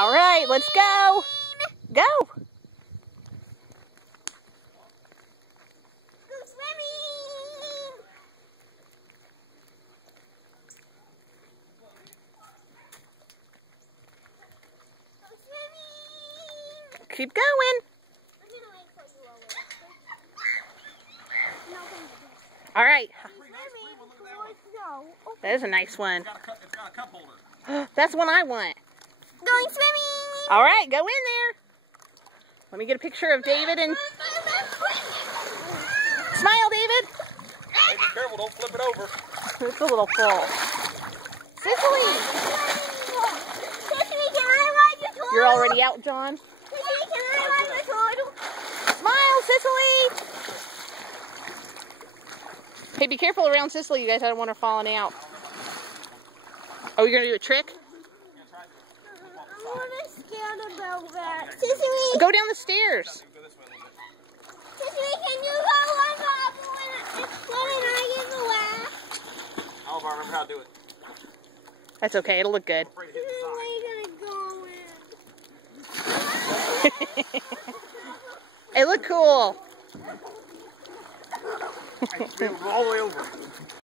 All right, let's go. Go. Go swimming. Go swimming. Keep going. I'm gonna wait for you over. All right. No. That is a nice one. It's got a cup holder. That's one I want. Going swimming. All right, go in there. Let me get a picture of David and... Smile, David. Hey, be careful, don't flip it over. It's a little full. Cicely. Sesame, can I ride your turtle? You're already out, John. Sesame, can I ride your turtle? Smile, Cicely. Hey, be careful around Cicely, you guys. I don't want her falling out. Oh, you're going to do a trick? I'm scared about that. Sesame, Go down the stairs. Sesame, can you go on top when I get the wax? I'll remember how to do it. That's okay. It'll look good. I'm afraid to hit the side. Where are you gonna go in? It looked cool. I just be able to go all the way over.